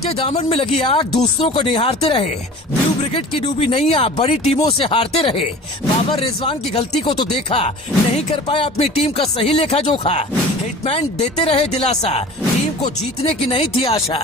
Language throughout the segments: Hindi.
के दामन में लगी आग दूसरों को निहारते रहे। ब्लू ब्रिगेड की डूबी नैया बड़ी टीमों से हारते रहे। बाबर रिजवान की गलती को तो देखा, नहीं कर पाया अपनी टीम का सही लेखा जोखा। हिटमैन देते रहे दिलासा, टीम को जीतने की नहीं थी आशा।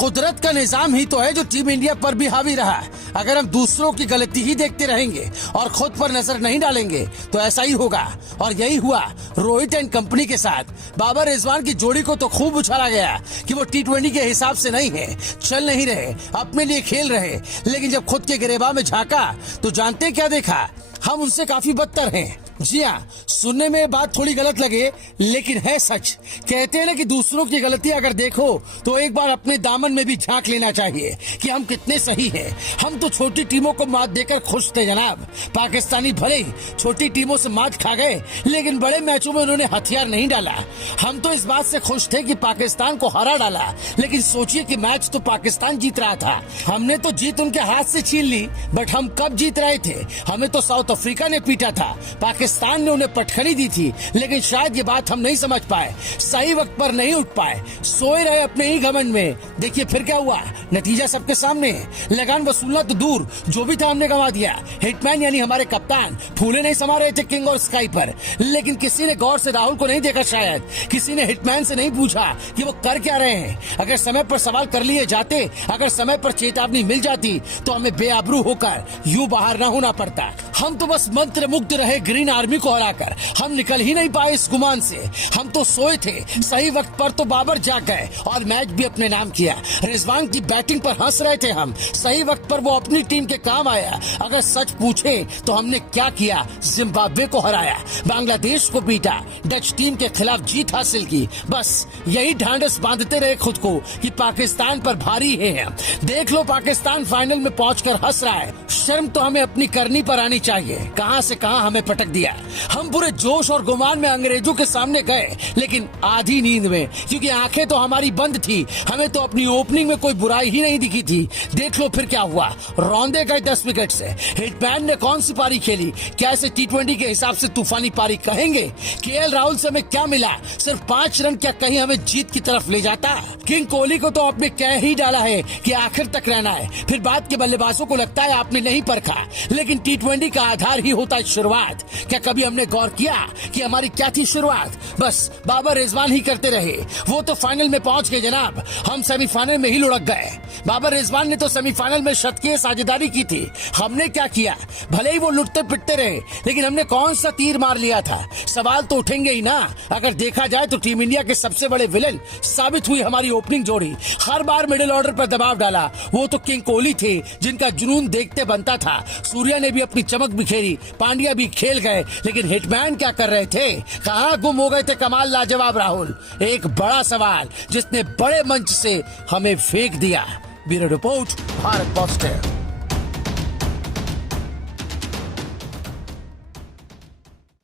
कुदरत का निजाम ही तो है जो टीम इंडिया पर भी हावी रहा। अगर हम दूसरों की गलती ही देखते रहेंगे और खुद पर नजर नहीं डालेंगे तो ऐसा ही होगा, और यही हुआ रोहित एंड कंपनी के साथ। बाबर रिजवान की जोड़ी को तो खूब उछाला गया कि वो T20 के हिसाब से नहीं है, चल नहीं रहे, अपने लिए खेल रहे। लेकिन जब खुद के गिरेबान में झांका तो जानते क्या देखा, हम उनसे काफी बदतर हैं। जी हाँ, सुनने में बात थोड़ी गलत लगे लेकिन है सच। कहते हैं ना कि दूसरों की गलती अगर देखो तो एक बार अपने दामन में भी झांक लेना चाहिए कि हम कितने सही हैं। हम तो छोटी टीमों को मात देकर खुश थे जनाब। पाकिस्तानी भले ही छोटी टीमों से मात खा गए लेकिन बड़े मैचों में उन्होंने हथियार नहीं डाला। हम तो इस बात से खुश थे कि पाकिस्तान को हरा डाला, लेकिन सोचिए कि मैच तो पाकिस्तान जीत रहा था। हमने तो जीत उनके हाथ से छीन ली, बट हम कब जीत रहे थे? हमें तो साउथ अफ्रीका ने पीटा था, पाकिस्तान ने उन्हें पटखनी दी थी। लेकिन शायद ये बात हम नहीं समझ पाए, सही वक्त पर नहीं उठ पाए, सोए रहे अपने ही घमंड में। देखिए फिर क्या हुआ, नतीजा सबके सामने है। लगान वसूलना तो दूर, जो भी था हमने गंवा दिया। हिटमैन यानी हमारे कप्तान फूले नहीं समा रहे थे किंग और स्काई पर। लेकिन किसी ने गौर से राहुल को नहीं देखा, शायद किसी ने हिटमैन से नहीं पूछा कि वो कर क्या रहे हैं। अगर समय पर सवाल कर लिए जाते, अगर समय पर चेतावनी मिल जाती तो हमें बेआबरू होकर यूं बाहर न होना पड़ता। हम तो बस मंत्र मुग्ध रहे ग्रीन आर्मी को हराकर, हम निकल ही नहीं पाए इस गुमान से। हम तो सोए थे, सही वक्त पर तो बाबर जाग गए और मैच भी अपने नाम किया। रिजवान की बैटिंग पर हंस रहे थे हम, सही वक्त पर वो अपनी टीम के काम आया। अगर सच पूछे तो हमने क्या किया, जिम्बाब्वे को हराया, बांग्लादेश को पीटा, डच टीम के खिलाफ जीत हासिल की। बस यही ढांढस बांधते रहे खुद को कि पाकिस्तान पर भारी है हम। देख लो पाकिस्तान फाइनल में पहुंचकर हंस रहा है। शर्म तो हमें अपनी करनी पर आनी चाहिए, कहां से कहां हमें पटक दिया। हम पूरे जोश और गुमान में अंग्रेजों के सामने गए, लेकिन आधी नींद में, क्योंकि आंखें तो हमारी बंद थी। हमें तो अपनी ओपनिंग में कोई बुराई ही नहीं दिखी थी। देख लो फिर क्या हुआ, रौंदे गए 10 विकेट से। हिटमैन ने कौन सी पारी खेली, क्या इसे T20 के हिसाब से तूफानी पारी कहेंगे? KL राहुल से हमें क्या मिला, सिर्फ 5 रन, क्या कहीं हमें जीत की तरफ ले जाता? किंग कोहली को तो आपने कह ही डाला है कि आखिर तक रहना है, फिर बाद के बल्लेबाजों को लगता है आपने नहीं परखा। लेकिन T20 का आधार ही होता है शुरुआत। क्या कभी हमने गौर किया कि हमारी क्या थी शुरुआत? बस बाबर रिजवान ही करते रहे। वो तो फाइनल में पहुंच गए जनाब, हम सेमीफाइनल में ही लुढ़क गए। बाबर रिजवान ने तो सेमीफाइनल में शतकीय साझेदारी की थी, हमने क्या किया? भले ही वो लुटते पिटते रहे, लेकिन हमने कौन सा तीर मार लिया था? सवाल तो उठेंगे ही ना। अगर देखा जाए तो टीम इंडिया के सबसे बड़े विलेन साबित हुई हमारी ओपनिंग जोड़ी। हर बार मिडिल ऑर्डर पर दबाव डाला, वो तो किंग कोहली थे जिनका जुनून देखते बनता था। सूर्या ने भी अपनी चमक बिखेरी, पांड्या भी खेल गए, लेकिन हिटमैन क्या कर रहे थे? कहां गुम हो गए थे कमाल लाजवाब राहुल? एक बड़ा सवाल जिसने बड़े मंच से हमें फेंक दिया। Bureau report, Bharat positive.